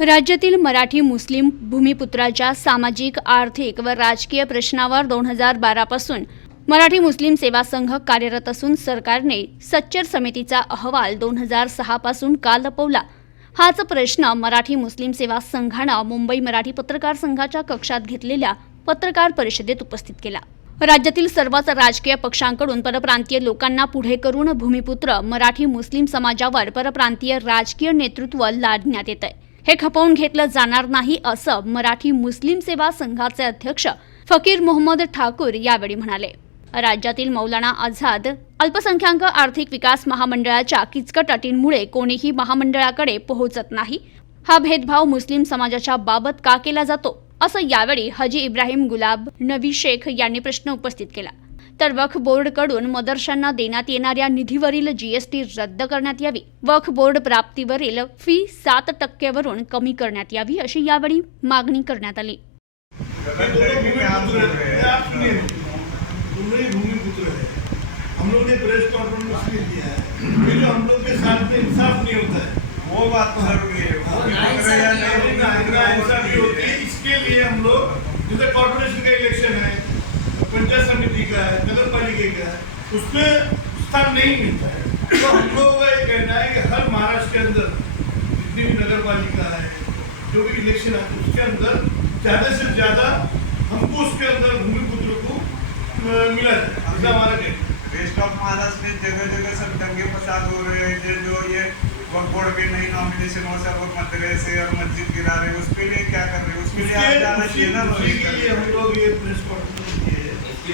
राज्यातील मराठी मुस्लिम भूमिपुत्राच्या सामाजिक आर्थिक व राजकीय प्रश्नावर दोन हजार बारापासून मराठी मुस्लिम सेवा संघ कार्यरत असून सरकारने सच्चर समितीचा अहवाल दोन हजार सहापासून का लपवला? हाच प्रश्न मराठी मुस्लिम सेवा संघानं मुंबई मराठी पत्रकार संघाच्या कक्षात घेतलेल्या पत्रकार परिषदेत उपस्थित केला. राज्यातील सर्वच राजकीय पक्षांकडून परप्रांतीय लोकांना पुढे करून भूमिपुत्र मराठी मुस्लिम समाजावर परप्रांतीय राजकीय नेतृत्व लादण्यात येत आहे हे खपवून घेतलं जाणार नाही असं मराठी मुस्लिम सेवा संघाचे अध्यक्ष फकीर मोहम्मद ठाकूर यावेळी म्हणाले. राज्यातील मौलाना आझाद अल्पसंख्याक आर्थिक विकास महामंडळाच्या किचकट अटींमुळे कोणीही महामंडळाकडे पोहोचत नाही. हा भेदभाव मुस्लिम समाजाच्या बाबत का केला जातो? असं यावेळी हजी इब्राहिम गुलाब नवी शेख यांनी प्रश्न उपस्थित केला. तर वक्फ बोर्डकडून मदरशांना देण्यात येणाऱ्या निधीवरील जीएसटी रद्द करण्यात यावी. वक्फ बोर्ड प्राप्तीवरील फी सात टक्क्यावरून कमी करण्यात यावी अशी यावेळी मागणी करण्यात आली. दोनों भूमिपुत्र हम लोग ने प्रेस कॉन्फ्रेंस में दिया है ये जो हम लोग के साथ में इंसाफ नहीं होता है. वो बात तो जरूरी वो नहीं, होती है इसके लिए हम लोग जैसे कॉर्पोरेशन का इलेक्शन है. पंचायत समिति का है नगर पालिका का है उसमें स्थान नहीं मिलता है। तो हम लोग का ये कहना है कि हर महाराष्ट्र के अंदर जितनी भी नगर पालिका है जो भी इलेक्शन आते हैं उसके अंदर ज़्यादा से ज़्यादा हमको उसके अंदर भूमिपुत्र को मिला जाए। ऐसा हमारा कहना वेस्ट ऑफ़ महाराष्ट्र में जगह जगह सब दंगे फसाद हो रहे हैं जो जो ये वक्फ बोर्ड के नई नॉमिनेशन हो सब मदरसे और मस्जिद गिरा रहे हैं उसके लिए क्या कर रहे हैं? उसके लिए आप जाना चाहिए ना उसी के लिए हम लोग ये प्रेस कॉन्फ्रेंस।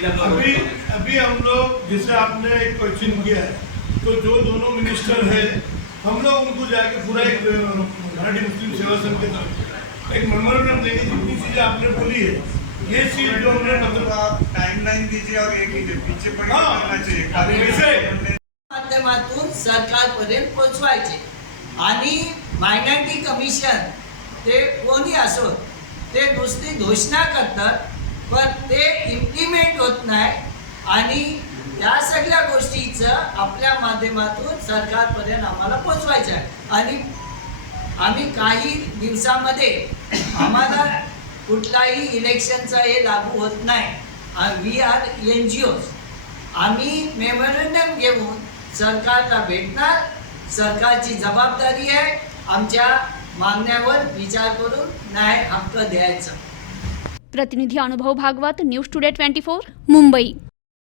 अभी अभी हम लोग जैसे आपने एक क्वेश्चन किया है तो जो दोनों मिनिस्टर है हम लोग उनको जाके पूरा एक मराठी मुस्लिम सेवा संघ के तरफ एक मेमोरेंडम देंगे जितनी चीजें आपने बोली है ये चीज जो हमने मतलब आप टाइमलाइन दीजिए और एक ही पीछे हाँ। चाहिए माध्यमातून सरकारपर्यंत पोचवायचे आणि मायनॉरिटी कमिशन ते कोणी असो ते नुसती घोषणा करतात पण ते इम्प्लिमेंट होत नाही. आणि या सगळ्या गोष्टीचं आपल्या माध्यमातून सरकारपर्यंत आम्हाला पोचवायचं आहे. आणि आम्ही काही दिवसामध्ये आम्हाला कुठलाही इलेक्शनचा हे लागू होत नाही. We are N G Os आम्ही मेमोरेंडम घेऊन सरकारला भेटणार. सरकारची जबाबदारी आहे. आमच्या मागण्यावर विचार करून न्याय हक्क द्यायचा. प्रतिनिधी Anubhav Bhagwat news today twenty four Mumbai.